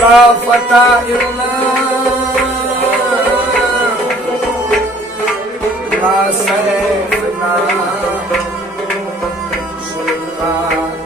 ला फता इल्ला ला सैफना सुल्तान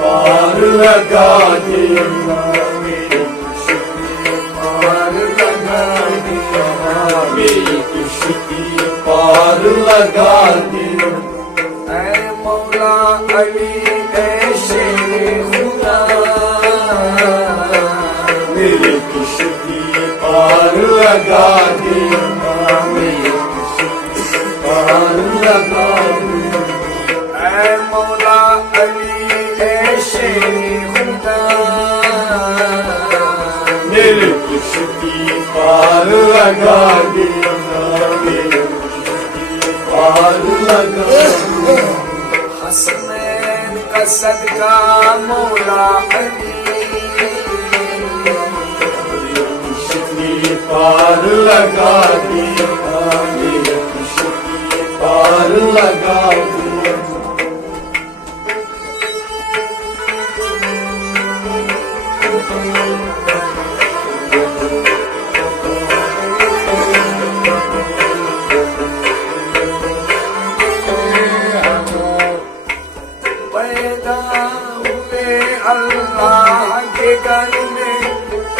लगा दिया मेरे पार लगा दिया मेरी किश्ती पार लगा दिया ऐ मौला अली ऐ शेरे खुदा मेरी किश्ती पार लगा दिया मेरी किश्ती पार लगा दिया ऐ मौला अली ऐ शेरे मेरे किश्ती पार लगा दिया मेरे किश्ती पार लगा हसनैन का सदका मौला अली किश्ती पार लगा दिया मेरे किश्ती पार लगा दिया अल्लाह के घर में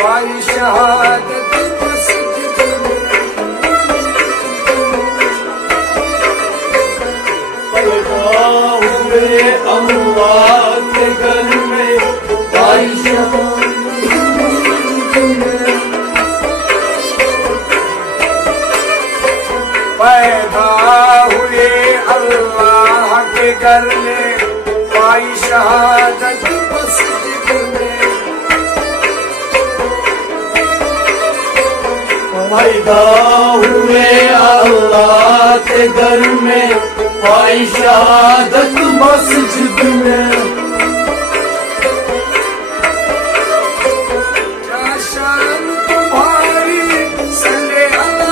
पाई शहादत मस्जिद में पैदा हुए अल्लाह के घर में पाई शहादत पैदा हुए अल्लाह के घर में पाई शहादत पैदा हुए अल्लाह के घर में पाई शहादत मस्जिद में क्या शान तुम्हारी सल्ले अला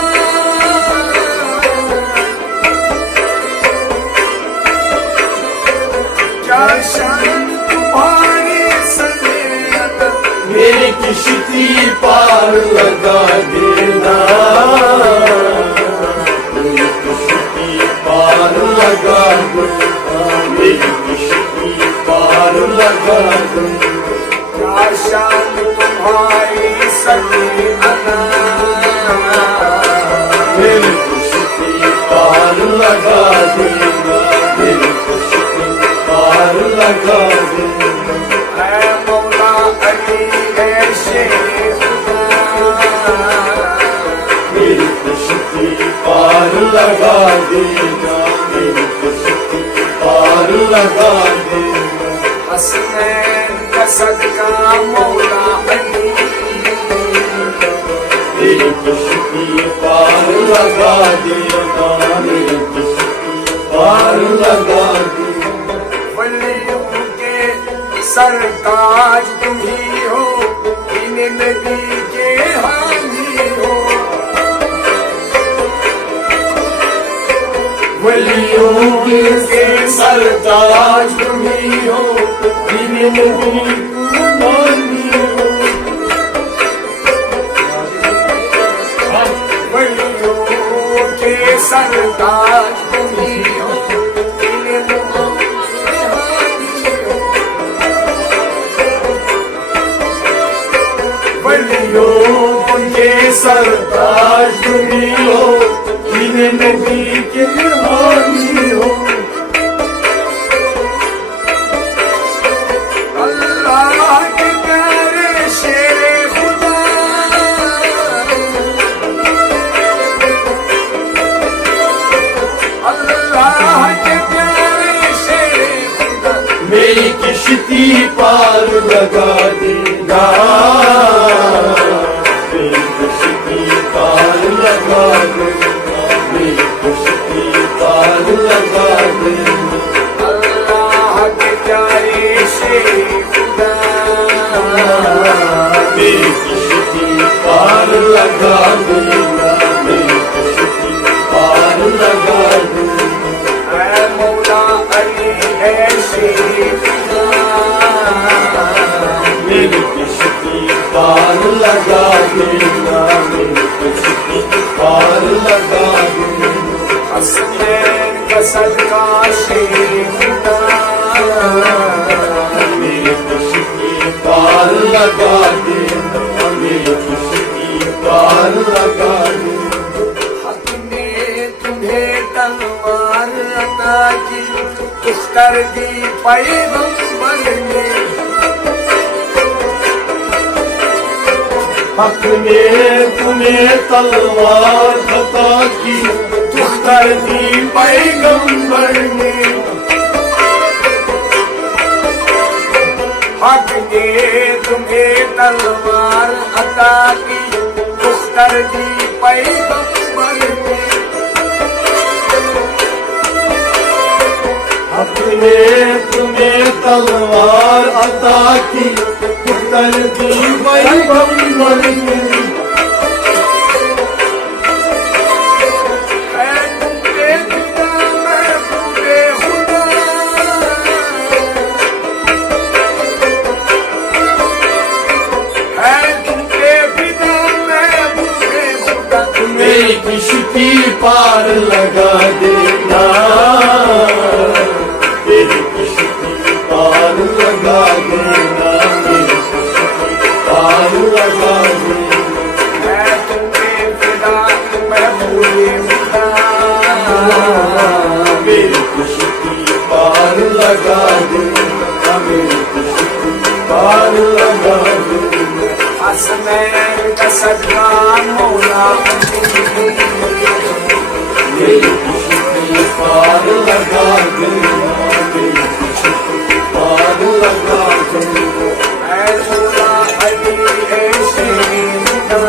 क्या शान तुम्हारी सल्ले अला मेरी किश्ती पार लगा देना मेरी किश्ती पार लगा देना मेरी किश्ती पार लगा देना क्या शान तुम्हारी सल्ले अला मेरी किश्ती पार लगा देना मेरी किश्ती पार लगा देना ऐ मौला अली ऐ शेरे मेरी किश्ती पार लगा देना मेरी किश्ती पार लगा देना हसनैन का सदका मौला अली मेरी किश्ती पार लगा देना मेरी किश्ती पार लगा देना वलियों के सरताज तुम ही हो इन नबी के हामी हो वलियों के सरताज तुम ही हो इन नबी के हामी हो वलियों के सरताज तुम ही हो इन हामी हो वलियों के सरताज तुम्ही हो, दीन नबी के हामी हो। अल्लाह के प्यारे शेरे खुदा, अल्लाह के प्यारे शेरे खुदा, मेरी किश्ती पार लगा देगा, मेरी किश्ती पार लगा देगा, मेरी किश्ती पार लगा देगा। अल्लाह के प्यारे शेरे खुदा, मेरी किश्ती पार लगा देगा, मेरी किश्ती पार लगा देगा। ऐ मौला अली है शेरे खुदा, मेरी किश्ती पार लगा देगा, मेरी किश्ती पार लगा देगा। हसनैन का सदका शेरे खुदा, मेरी किश्ती पार लगा देगा, मेरी किश्ती पार लगा देगा। हक ने तुम्हें तलवार अता की, उख्तर दी पैगंबर ने, हक ने तुम्हें तलवार अता की, उख्तर दी पैगंबर ने। हक ने तुम्हें तलवार अता की, उख्तर दी पैगंबर ने। अपने तुम्हें तलवार अता की, पुतर की पैगंबर ने। है तुमसे जुदा महबूबे खुदा, है तुमसे जुदा महबूबे खुदा। मेरी किश्ती पार लगा देना, मेरी किश्ती पार लगा देना, मेरी किश्ती पार लगा देना। है तुमसे जुदा महबूबे खुदा, मेरी किश्ती पार लगा देना, मेरी किश्ती पार लगा देना। हसनैन का सदका मौला मेरी किश्ती पार लगा देना, मेरी किश्ती पार लगा देना। ऐ मौला अली है शेरे खुदा,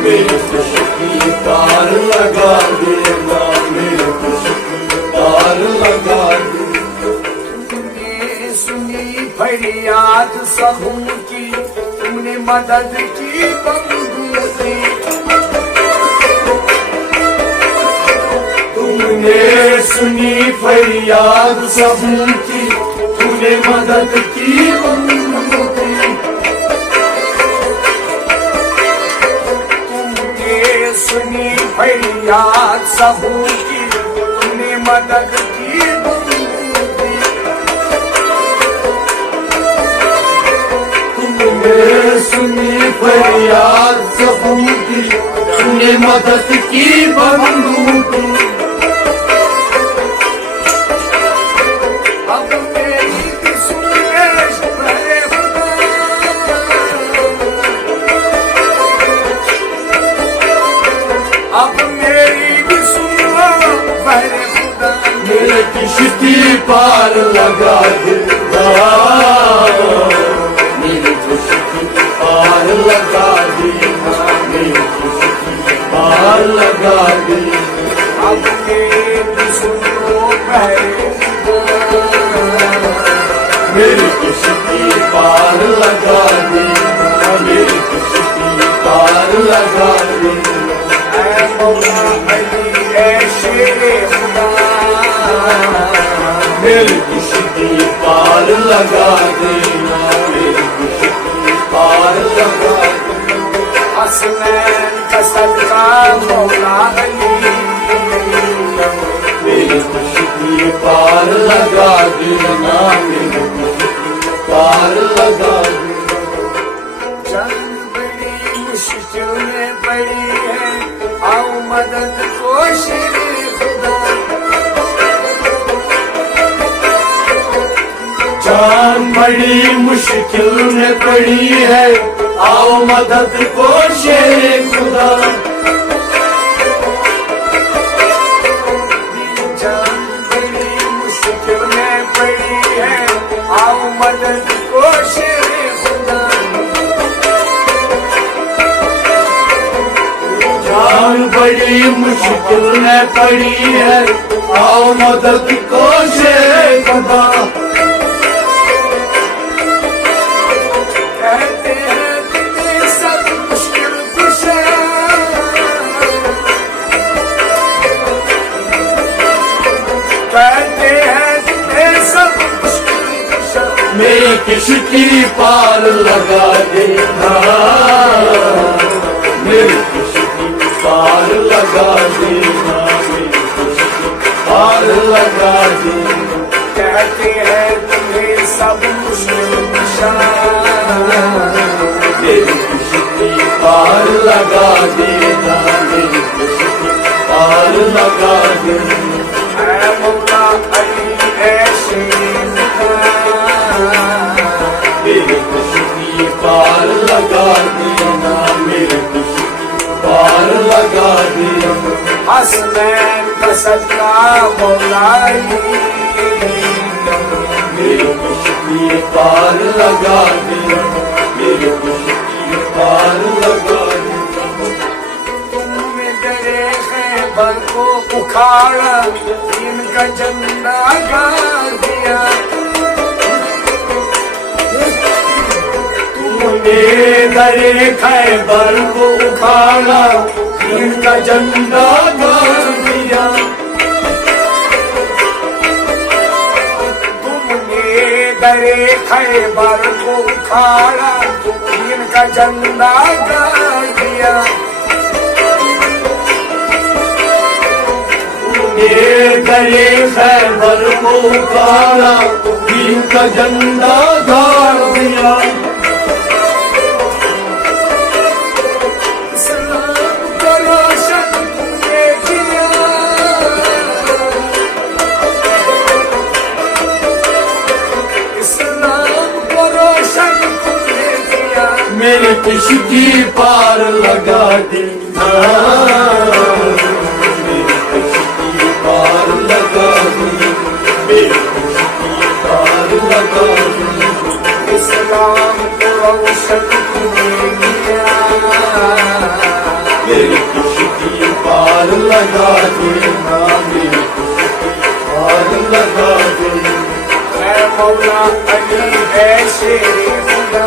मेरी किश्ती पार लगा देना, मेरी किश्ती पार लगा देना। तुमने सुनी फरियाद सबों की, तुमने मदद की बंदूक की। तुमने सुनी फरियाद सबों की, तूने मदद की उनकी। तुमने सुनी फरियाद सबों की, तुमने मदद की बंदूक की। तुमने सुनी फरियाद सबों की, तूने मदद की बंदूक। अब मेरी भी सुन ले बहरे खुदा, अब मेरी भी सुन लो बहरे खुदा। मेरे किश्ती पार लगा देगा, मेरी किश्ती पार लगा देगा, मेरी किश्ती पार लगा देगा। अब मेरी भी सुन लो बहरे खुदा, मेरी किश्ती पार लगा देगा, मेरी किश्ती पार लगा देगा। ऐ मौला अली ऐ शेरे खुदा, मेरी किश्ती पार लगा देना, मेरी किश्ती पार लगा देना। हसनैन का सदका मौला अली, मेरी किश्ती पार लगा देना, मेरी किश्ती पार लगा देना। बड़ी मुश्किल में पड़ी है, आओ मदद को शेरे खुदा। जान बड़ी मुश्किल में पड़ी है, आओ मदद को शेरे खुदा। जान बड़ी मुश्किल में पड़ी है, आओ मदद को शेरे खुदा। कहते हैं तुम्हें सब मुश्किल कुशा, कहते हैं तुम्हें सब मुश्किल कुशा। मेरी किश्ती पार लगा देना, मेरी किश्ती पार लगा देना, मेरी किश्ती पार लगा देना। कहते हैं तुम्हें सब मुश्किल कुशा, मेरी किश्ती पार लगा देना, मेरी किश्ती पार लगा देना। ऐ मौला अली ऐ शेर खुदा। मेरी किश्ती पार लगा देना, मेरी किश्ती पार लगा देना। हसनैन का सदका मौला अली, मेरी किश्ती पार लगा देना, मेरी किश्ती पार लगा देना। तुमने दरे खैबर को उखाड़ा, इनका झंडा गाड़ दिया। तूने दरे खैबर को उखाड़ा, इनका झंडा गाड़ दिया। तुमने दरे खैबर को उखाड़ा, इनका झंडा गाड़ दिया। ये दरे खैबर को उखाड़ा, इनका झंडा गाड़ दिया। इस्लाम को रोशन तुमने किया, इस्लाम को रोशन तुमने किया। मेरी किश्ती पार लगा देना, मेरी किश्ती पार लगा देना, मेरी किश्ती पार लगा देना। इस्लाम को रोशन तुमने किया, मेरी किश्ती पार लगा देना, मेरी किश्ती पार लगा देना। ऐ मौला अली ऐ शेर खुदा।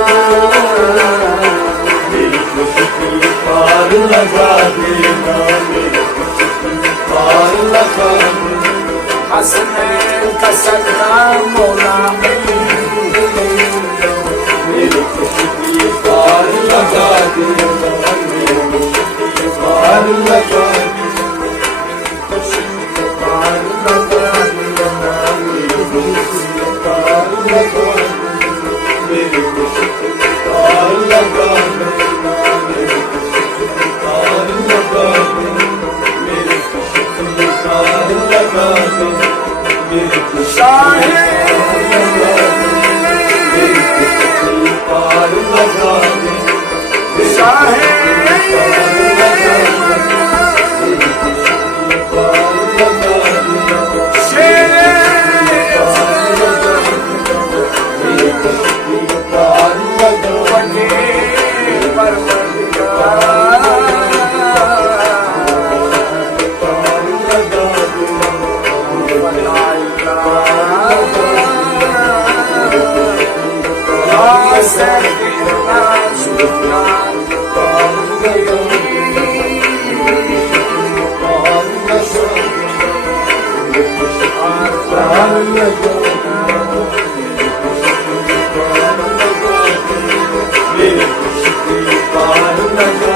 मेरी किश्ती पार लगा देना, मेरी किश्ती पार लगा देना। हसनैन का सदका मौला अली, मेरी किश्ती पार लगा देना, मेरी किश्ती पार लगा देना। पार लगा देना। मेरी किश्ती पार लगा देना, मेरी किश्ती पार लगा देना, मेरी किश्ती पार लगा देना, मेरी किश्ती पार लगा देना, मेरी किश्ती शाहे मेरी किश्ती पार लगा देना, शाहे पार लगा देना। शेर मेरी किश्ती पार लगा बने परवरदिगार। पार लगा देना, मेरी किश्ती पार लगा